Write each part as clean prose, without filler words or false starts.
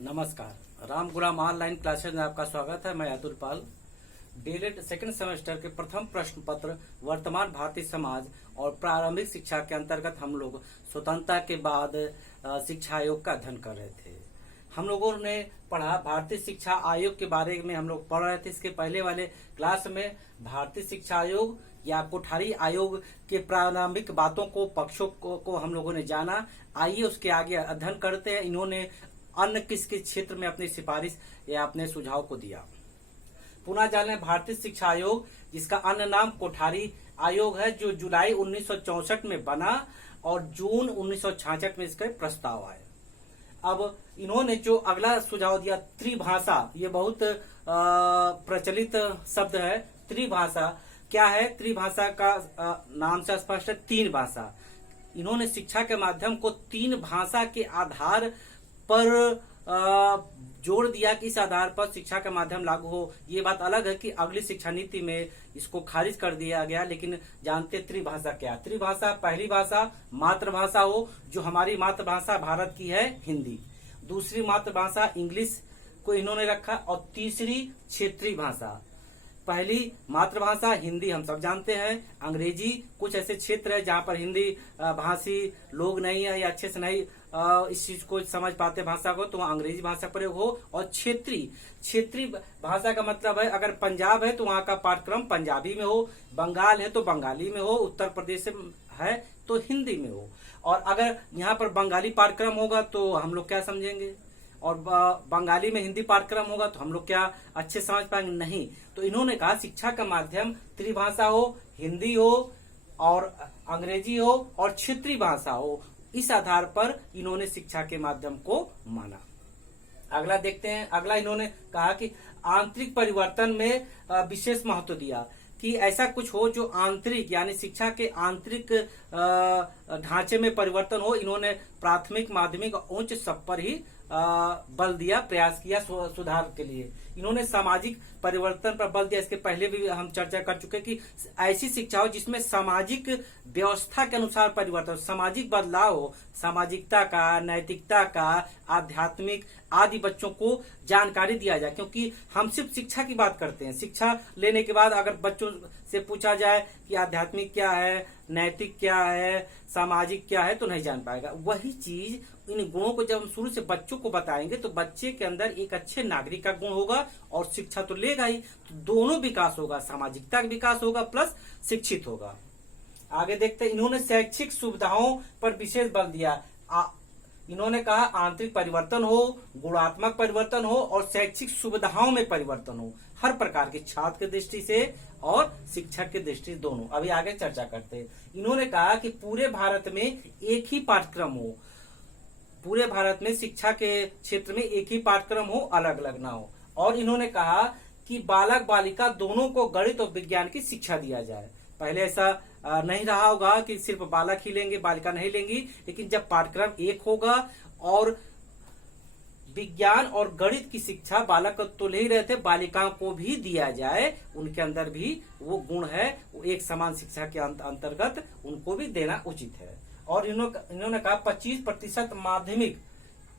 नमस्कार, राम गुलाम online classes में आपका स्वागत है। मैं अतुल पाल। डीएलएड सेकंड सेमेस्टर के प्रथम प्रश्न पत्र वर्तमान भारतीय समाज और प्रारंभिक शिक्षा के अंतर्गत हम लोग स्वतंत्रता के बाद शिक्षा आयोग का अध्ययन कर रहे थे। हम लोगों ने पढ़ा भारतीय शिक्षा आयोग के बारे में हम लोग पढ़ रहे थे। इसके पहले वाले क्लास में भारतीय शिक्षा आयोग या कोठारी आयोग के प्रारंभिक बातों को, पक्षों को हम लोगों ने जाना। आइए उसके आगे अध्ययन करते हैं इन्होंने अन्य किस किस क्षेत्र में अपनी सिफारिश या अपने सुझाव को दिया। पुनः जाने भारतीय शिक्षा आयोग, जिसका अन्य नाम कोठारी आयोग है, जो जुलाई 1964 में बना और जून 1966 में इसके प्रस्ताव आए। अब इन्होंने जो अगला सुझाव दिया, त्रिभाषा, ये बहुत प्रचलित शब्द है। त्रिभाषा क्या है? त्रिभाषा का नाम से स्पष्ट है, तीन भाषा। इन्होंने शिक्षा के माध्यम को तीन भाषा के आधार पर जोड़ दिया कि इस आधार पर शिक्षा का माध्यम लागू हो। ये बात अलग है कि अगली शिक्षा नीति में इसको खारिज कर दिया गया, लेकिन जानते त्रिभाषा क्या? त्रिभाषा, पहली भाषा मातृभाषा हो, जो हमारी मातृभाषा भारत की है हिंदी। दूसरी मातृभाषा इंग्लिश को इन्होंने रखा और तीसरी क्षेत्रीय भाषा। पहली मातृभाषा हिंदी हम सब जानते हैं। अंग्रेजी कुछ ऐसे क्षेत्र है जहाँ पर हिंदी भाषी लोग नहीं है या अच्छे से नहीं इस चीज को समझ पाते भाषा को, तो वहाँ अंग्रेजी भाषा प्रयोग हो। और क्षेत्रीय भाषा का मतलब है, अगर पंजाब है तो वहाँ का पाठ्यक्रम पंजाबी में हो, बंगाल है तो बंगाली में हो, उत्तर प्रदेश है तो हिंदी में हो। और अगर यहाँ पर बंगाली पाठ्यक्रम होगा तो हम लोग क्या समझेंगे, और बंगाली में हिंदी पाठ्यक्रम होगा तो हम लोग क्या अच्छे समझ पाएंगे? नहीं। तो इन्होंने कहा शिक्षा का माध्यम त्रिभाषा हो, हिंदी हो और अंग्रेजी हो और क्षेत्रीय भाषा हो। इस आधार पर इन्होंने शिक्षा के माध्यम को माना। अगला देखते हैं। अगला इन्होंने कहा कि आंतरिक परिवर्तन में विशेष महत्व दिया, कि ऐसा कुछ हो जो आंतरिक यानी शिक्षा के आंतरिक ढांचे में परिवर्तन हो। इन्होंने प्राथमिक, माध्यमिक और उच्च सब पर ही बल दिया, प्रयास किया सुधार के लिए। इन्होंने सामाजिक परिवर्तन पर बल दिया। इसके पहले भी हम चर्चा कर चुके कि ऐसी शिक्षा हो जिसमें सामाजिक व्यवस्था के अनुसार परिवर्तन, सामाजिक बदलाव हो, सामाजिकता का, नैतिकता का, आध्यात्मिक आदि बच्चों को जानकारी दिया जाए। क्योंकि हम सिर्फ शिक्षा की बात करते हैं। शिक्षा लेने के बाद अगर बच्चों से पूछा जाए कि आध्यात्मिक क्या है, नैतिक क्या है, सामाजिक क्या है, तो नहीं जान पाएगा। वही चीज इन गुणों को जब हम शुरू से बच्चों को बताएंगे तो बच्चे के अंदर एक अच्छे नागरिक का गुण होगा और शिक्षा तो लेगा ही, तो दोनों विकास होगा, सामाजिकता का विकास होगा प्लस शिक्षित होगा। आगे देखते हैं। इन्होंने शैक्षिक सुविधाओं पर विशेष बल दिया। इन्होंने कहा आंतरिक परिवर्तन हो, गुणात्मक परिवर्तन हो और शैक्षिक सुविधाओं में परिवर्तन हो, हर प्रकार के, छात्र की दृष्टि से और शिक्षक की दृष्टि से, दोनों। अभी आगे चर्चा करते हैं। इन्होंने कहा कि पूरे भारत में एक ही पाठ्यक्रम हो, पूरे भारत में शिक्षा के क्षेत्र में एक ही पाठ्यक्रम हो, अलग अलग ना हो। और इन्होंने कहा कि बालक बालिका दोनों को गणित और विज्ञान की शिक्षा दिया जाए। पहले ऐसा नहीं रहा होगा कि सिर्फ बालक ही लेंगे, बालिका नहीं लेंगी, लेकिन जब पाठ्यक्रम एक होगा और विज्ञान और गणित की शिक्षा बालक तो ले ही रहे थे, बालिकाओं को भी दिया जाए, उनके अंदर भी वो गुण है, वो एक समान शिक्षा के अंतर्गत उनको भी देना उचित है। और इन्होंने कहा 25% माध्यमिक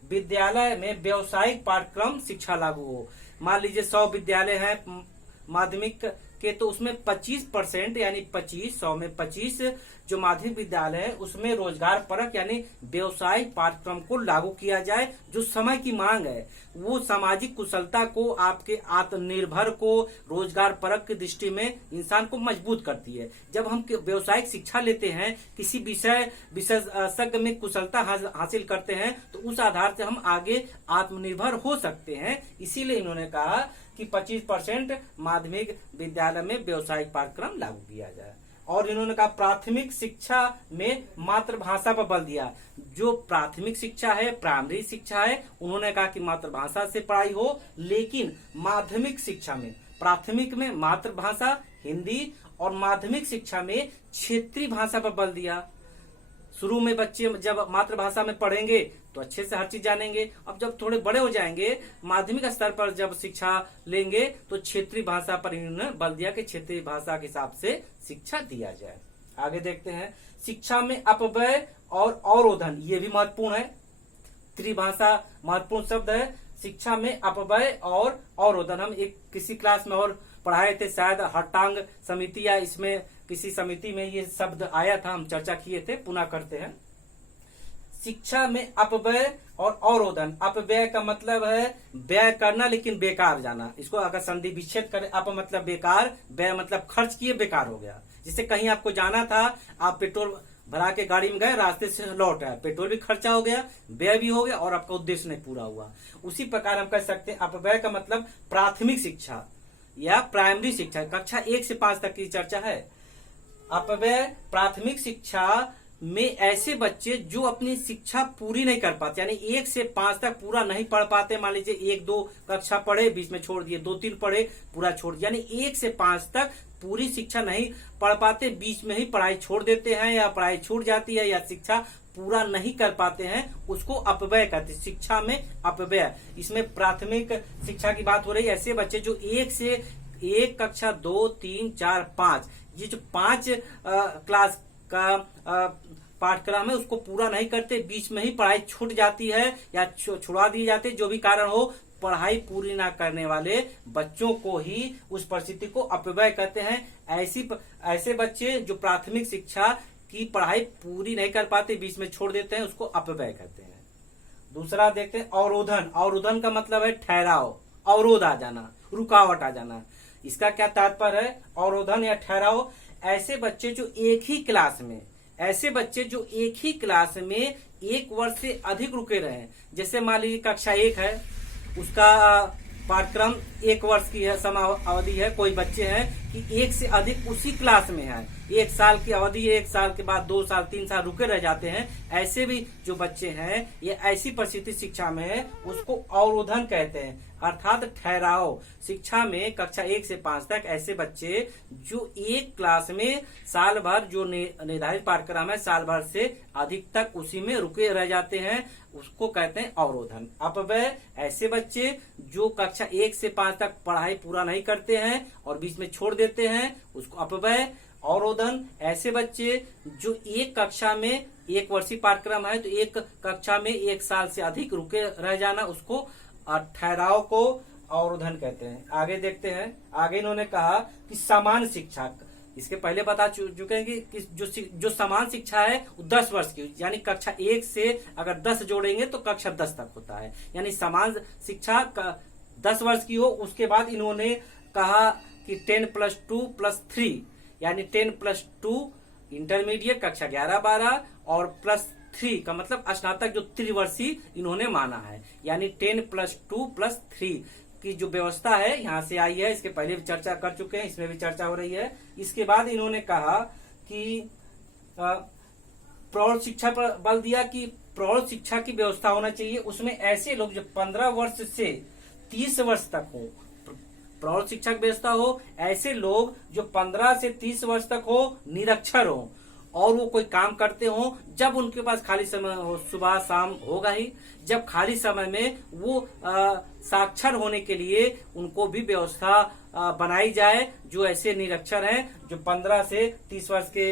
विद्यालय में व्यावसायिक पाठ्यक्रम शिक्षा लागू हो। मान लीजिए 100 विद्यालय हैं माध्यमिक के, तो उसमें 25% यानी 100 में 25 जो माध्यमिक विद्यालय है उसमें रोजगार परक यानी व्यवसायिक पाठ्यक्रम को लागू किया जाए। जो समय की मांग है, वो सामाजिक कुशलता को, आपके आत्मनिर्भर को, रोजगार परक की दृष्टि में इंसान को मजबूत करती है। जब हम व्यवसायिक शिक्षा लेते हैं, किसी विशेषज्ञ में कुशलता हासिल करते हैं, तो उस आधार से हम आगे आत्मनिर्भर हो सकते हैं। इसीलिए इन्होंने कहा कि 25% माध्यमिक विद्यालय में व्यवसायिक पाठ्यक्रम लागू किया जाए। और इन्होंने कहा प्राथमिक शिक्षा में मातृभाषा पर बल दिया। जो प्राथमिक शिक्षा है, प्राइमरी शिक्षा है, उन्होंने कहा कि मातृभाषा से पढ़ाई हो, लेकिन माध्यमिक शिक्षा में, प्राथमिक में मातृभाषा हिंदी और माध्यमिक शिक्षा में क्षेत्रीय भाषा पर बल दिया। शुरू में बच्चे जब मातृभाषा में पढ़ेंगे तो अच्छे से हर चीज जानेंगे। अब जब थोड़े बड़े हो जाएंगे, माध्यमिक स्तर पर जब शिक्षा लेंगे, तो क्षेत्रीय भाषा पर इन्होंने बल दिया कि क्षेत्रीय भाषा के हिसाब से शिक्षा दिया जाए। आगे देखते हैं। शिक्षा में अपव्यय और अवरोधन, ये भी महत्वपूर्ण है। त्रिभाषा महत्वपूर्ण शब्द है। शिक्षा में अपव्यय और अवरोधन। हम एक किसी क्लास में और पढ़ाए थे, शायद हटांग समिति या इसमें किसी समिति में ये शब्द आया था, हम चर्चा किए थे, पुनः करते हैं। शिक्षा में अपव्यय और अवरोधन। अपव्यय का मतलब है व्यय करना लेकिन बेकार जाना। इसको अगर संधि विच्छेद करें, अप मतलब बेकार, व्यय मतलब खर्च किए बेकार हो गया। जिससे कहीं आपको जाना था, आप पेट्रोल भरा के गाड़ी में गए, रास्ते से लौट आए, पेट्रोल भी खर्चा हो गया, व्यय भी हो गया और आपका उद्देश्य नहीं पूरा हुआ। उसी प्रकार हम कह सकते हैं अपव्यय का मतलब प्राथमिक शिक्षा या प्राइमरी शिक्षा, कक्षा 1 से 5 तक की चर्चा है। अपव्यय प्राथमिक शिक्षा में ऐसे बच्चे जो अपनी शिक्षा पूरी नहीं कर पाते, यानी 1 से 5 तक पूरा नहीं पढ़ पाते। मान लीजिए 1-2 कक्षा पढ़े, बीच में छोड़ दिए, 2-3 पढ़े, पूरा छोड़ दिया, यानी 1 से 5 तक पूरी शिक्षा नहीं पढ़ पाते, बीच में ही पढ़ाई छोड़ देते हैं या पढ़ाई छूट जाती है या शिक्षा पूरा नहीं कर पाते हैं, उसको अपव्यय कहते हैं। शिक्षा में अपव्यय, इसमें प्राथमिक शिक्षा की बात हो रही है। ऐसे बच्चे जो 1 कक्षा 2, 3, 4, 5, ये जो 5 क्लास का पाठ्यक्रम है उसको पूरा नहीं करते, बीच में ही पढ़ाई छूट जाती है या छुड़ा दी जाती है, जो भी कारण हो, पढ़ाई पूरी ना करने वाले बच्चों को ही, उस परिस्थिति को अपव्यय कहते हैं। ऐसे बच्चे जो प्राथमिक शिक्षा की पढ़ाई पूरी नहीं कर पाते, बीच में छोड़ देते हैं, उसको अपव्यय कहते हैं। दूसरा देखते हैं अवरोधन। अवरोधन का मतलब है ठहराव, अवरोध आ जाना, रुकावट आ जाना। इसका क्या तात्पर्य है? अवरोधन या ठहराव, ऐसे बच्चे जो एक ही क्लास में 1 वर्ष से अधिक रुके रहे। जैसे मान लीजिए कक्षा 1 है, उसका पाठ्यक्रम 1 वर्ष की है, समय अवधि है। कोई बच्चे हैं कि 1 से अधिक उसी क्लास में है, 1 साल की अवधि है, 1 साल के बाद 2 साल 3 साल रुके रह जाते हैं। ऐसे भी जो बच्चे हैं, ये ऐसी परिस्थिति शिक्षा में है, उसको अवरोधन कहते हैं, अर्थात ठहराव। शिक्षा में कक्षा 1 से 5 तक ऐसे बच्चे जो एक क्लास में साल भर, जो निर्धारित पाठ्यक्रम है, साल भर से अधिक तक उसी में रुके रह जाते हैं, उसको कहते हैं अवरोधन। अपव्यय, ऐसे बच्चे जो कक्षा 1 से 5 तक पढ़ाई पूरा नहीं करते हैं और बीच में छोड़ देते हैं, उसको अपव्यय। अवरोधन, ऐसे बच्चे जो एक कक्षा में, 1 वर्षीय पाठ्यक्रम है तो एक कक्षा में 1 साल से अधिक रुके रह जाना, उसको ठहराव को अवरोधन कहते हैं। आगे देखते हैं, आगे इन्होंने कहा कि समान शिक्षा, इसके पहले बता चुके हैं कि जो समान शिक्षा है वो 10 वर्ष की, यानी कक्षा 1 से अगर 10 जोड़ेंगे तो कक्षा 10 तक होता है, यानी समान शिक्षा 10 वर्ष की हो। उसके बाद इन्होंने कहा कि 10+2+3, यानी 10+2 इंटरमीडिएट कक्षा 11-12 और +3 का मतलब स्नातक, जो त्रिवर्षीय इन्होंने माना है, यानी 10+2+3 की जो व्यवस्था है यहाँ से आई है। इसके पहले भी चर्चा कर चुके हैं, इसमें भी चर्चा हो रही है। इसके बाद इन्होंने कहा कि प्रौढ़ शिक्षा पर बल दिया कि प्रौढ़ शिक्षा की व्यवस्था होना चाहिए, उसमें ऐसे लोग जो 15 वर्ष से 30 वर्ष तक हो, प्रौढ़ शिक्षा की व्यवस्था हो, ऐसे लोग जो 15 से 30 वर्ष तक हो, निरक्षर हो और वो कोई काम करते हो, जब उनके पास खाली समय हो, सुबह शाम होगा ही, जब खाली समय में वो साक्षर होने के लिए उनको भी व्यवस्था बनाई जाए। जो ऐसे निरक्षर हैं, जो 15 से 30 वर्ष के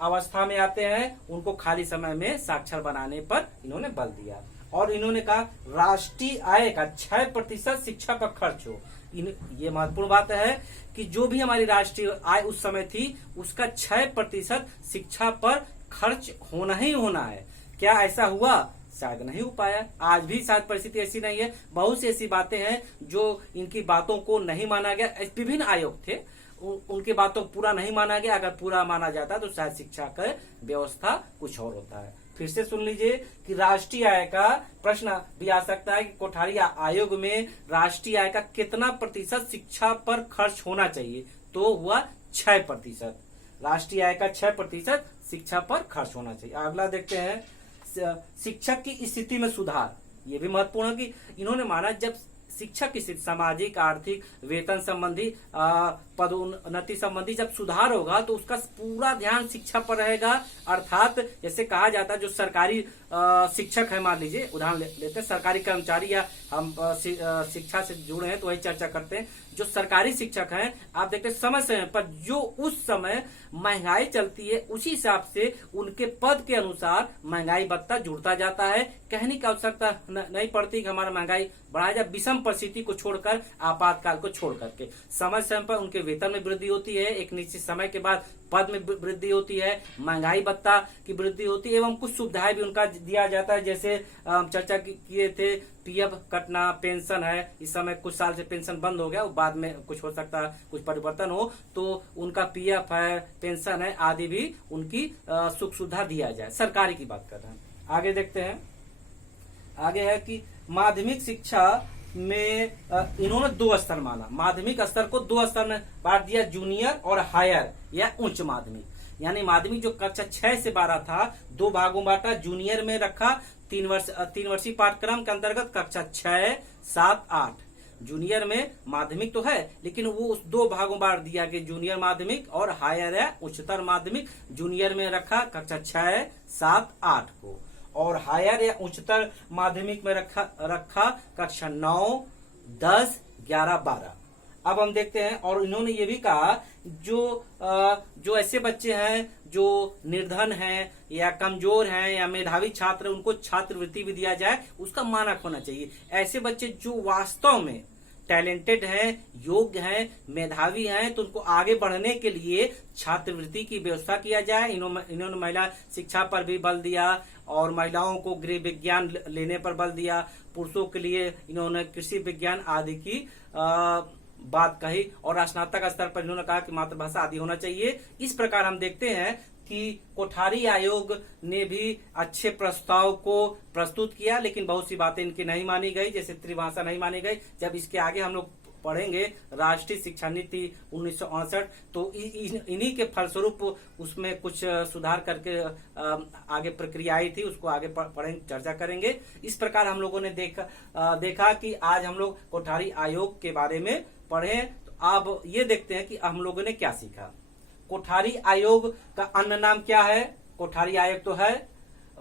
अवस्था में आते हैं, उनको खाली समय में साक्षर बनाने पर इन्होंने बल दिया। और इन्होंने कहा राष्ट्रीय आय का 6% शिक्षा पर खर्च हो। ये महत्वपूर्ण बात है कि जो भी हमारी राष्ट्रीय आय उस समय थी, उसका 6% शिक्षा पर खर्च होना ही होना है। क्या ऐसा हुआ? शायद नहीं हो पाया। आज भी शायद परिस्थिति ऐसी नहीं है। बहुत सी ऐसी बातें हैं जो इनकी बातों को नहीं माना गया। विभिन्न आयोग थे, उनकी बातों को पूरा नहीं माना गया। अगर पूरा माना जाता तो शायद शिक्षा का व्यवस्था कुछ और होता है। फिर से सुन लीजिए कि राष्ट्रीय आय का प्रश्न भी आ सकता है कि कोठारी आयोग में राष्ट्रीय आय का कितना प्रतिशत शिक्षा पर खर्च होना चाहिए, तो हुआ 6%। राष्ट्रीय आय का 6% शिक्षा पर खर्च होना चाहिए। अगला देखते हैं, शिक्षक की स्थिति में सुधार। ये भी महत्वपूर्ण है कि इन्होंने माना जब शिक्षक की स्थिति सामाजिक, आर्थिक, वेतन संबंधी पदोन्नति संबंधी जब सुधार होगा तो उसका पूरा ध्यान शिक्षा पर रहेगा। अर्थात जैसे कहा जाता है जो सरकारी शिक्षक है, मान लीजिए उदाहरण लेते हैं सरकारी कर्मचारी, या हम शिक्षा से जुड़े हैं तो वही चर्चा करते हैं। जो सरकारी शिक्षक हैं आप देखते हैं समय समय पर जो उस समय महंगाई चलती है उसी हिसाब से उनके पद के अनुसार महंगाई भत्ता जुड़ता जाता है। कहने की आवश्यकता नहीं पड़ती कि हमारा महंगाई बढ़ाया जाए। विषम परिस्थिति को छोड़कर, आपातकाल को छोड़ करके समय समय पर उनके वेतन में वृद्धि होती है, एक निश्चित समय के बाद पद में वृद्धि होती है, महंगाई भत्ता की वृद्धि होती है एवं कुछ सुविधाएं भी उनका दिया जाता है। जैसे चर्चा किए थे पीएफ कटना, पेंशन है, इस समय कुछ साल से पेंशन बंद हो गया, वो बाद में कुछ हो सकता है कुछ परिवर्तन हो तो उनका पीएफ है, पेंशन है आदि भी उनकी सुख सुविधा दिया जाए। सरकारी की बात कर रहे हैं। आगे देखते हैं, आगे है कि माध्यमिक शिक्षा में इन्होंने 2 स्तर माना। माध्यमिक स्तर को 2 स्तर में बांट दिया, जूनियर और हायर या उच्च माध्यमिक। यानी माध्यमिक जो कक्षा 6 से 12 था 2 भागों बांटा, जूनियर में रखा 3 वर्षीय पाठ्यक्रम के अंतर्गत कक्षा 6, 7, 8। जूनियर में माध्यमिक तो है लेकिन वो उस 2 भागों बांट दिया कि जूनियर माध्यमिक और हायर है उच्चतर माध्यमिक। जूनियर में रखा कक्षा 6, 7, 8 को, और हायर या उच्चतर माध्यमिक में रखा कक्षा 9, 10, 11, 12। अब हम देखते हैं, और इन्होंने ये भी कहा जो ऐसे बच्चे हैं जो निर्धन हैं या कमजोर हैं या मेधावी छात्र, उनको छात्रवृत्ति भी दिया जाए, उसका मानक होना चाहिए। ऐसे बच्चे जो वास्तव में टैलेंटेड हैं, योग्य हैं, मेधावी हैं, तो उनको आगे बढ़ने के लिए छात्रवृत्ति की व्यवस्था किया जाए। इन्होंने महिला शिक्षा पर भी बल दिया और महिलाओं को गृह विज्ञान लेने पर बल दिया। पुरुषों के लिए इन्होंने कृषि विज्ञान आदि की बात कही, और स्नातक स्तर पर इन्होंने कहा कि मातृभाषा आदि होना चाहिए। इस प्रकार हम देखते हैं कि कोठारी आयोग ने भी अच्छे प्रस्ताव को प्रस्तुत किया, लेकिन बहुत सी बातें इनकी नहीं मानी गई, जैसे त्रिभाषा नहीं मानी गई। जब इसके आगे हम लोग पढ़ेंगे राष्ट्रीय शिक्षा नीति 1968, तो इन्हीं के फलस्वरूप उसमें कुछ सुधार करके आगे प्रक्रिया आई थी, उसको आगे पढ़ेंगे, चर्चा करेंगे। इस प्रकार हम लोगों ने देखा कि आज हम लोग कोठारी आयोग के बारे में पढ़े। तो अब ये देखते हैं कि हम लोगों ने क्या सीखा। कोठारी आयोग का अन्य नाम क्या है? कोठारी आयोग तो है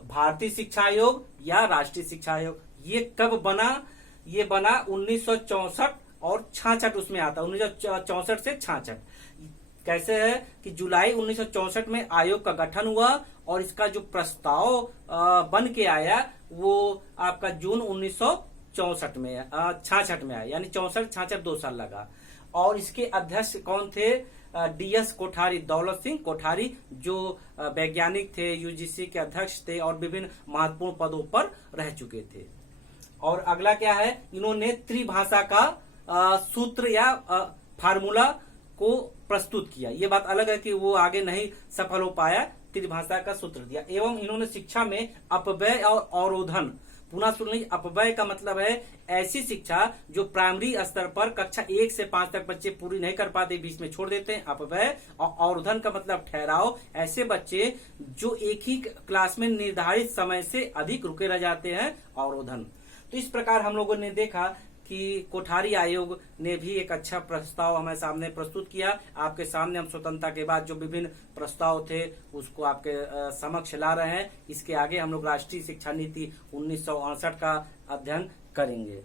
भारतीय शिक्षा आयोग या राष्ट्रीय शिक्षा आयोग। ये कब बना? ये बना 1964 और 66 उसमें आता, 1964 से 66। कैसे है कि जुलाई 1964 में आयोग का गठन हुआ और इसका जो प्रस्ताव बन के आया वो आपका जून 1964 में 66 में आया, यानी 64-66 2 साल लगा। और इसके अध्यक्ष कौन थे? DS कोठारी, दौलत सिंह कोठारी, जो वैज्ञानिक थे, यूजीसी के अध्यक्ष थे और विभिन्न महत्वपूर्ण पदों पर रह चुके थे। और अगला क्या है? इन्होंने त्रिभाषा का सूत्र या फार्मूला को प्रस्तुत किया। ये बात अलग है कि वो आगे नहीं सफल हो पाया, त्रिभाषा का सूत्र दिया। एवं इन्होंने शिक्षा में अपव्यय और अवरोधन, पुनः सुन लीजिए, अपव्यय का मतलब है ऐसी शिक्षा जो प्राइमरी स्तर पर कक्षा 1 से 5 तक बच्चे पूरी नहीं कर पाते, बीच में छोड़ देते हैं, अपव्यय। और अवरोधन का मतलब ठहराव, ऐसे बच्चे जो एक ही क्लास में निर्धारित समय से अधिक रुके रह जाते हैं, अवरोधन। तो इस प्रकार हम लोगों ने देखा कि कोठारी आयोग ने भी एक अच्छा प्रस्ताव हमारे सामने प्रस्तुत किया। आपके सामने हम स्वतंत्रता के बाद जो विभिन्न प्रस्ताव थे उसको आपके समक्ष ला रहे हैं। इसके आगे हम लोग राष्ट्रीय शिक्षा नीति 1968 का अध्ययन करेंगे।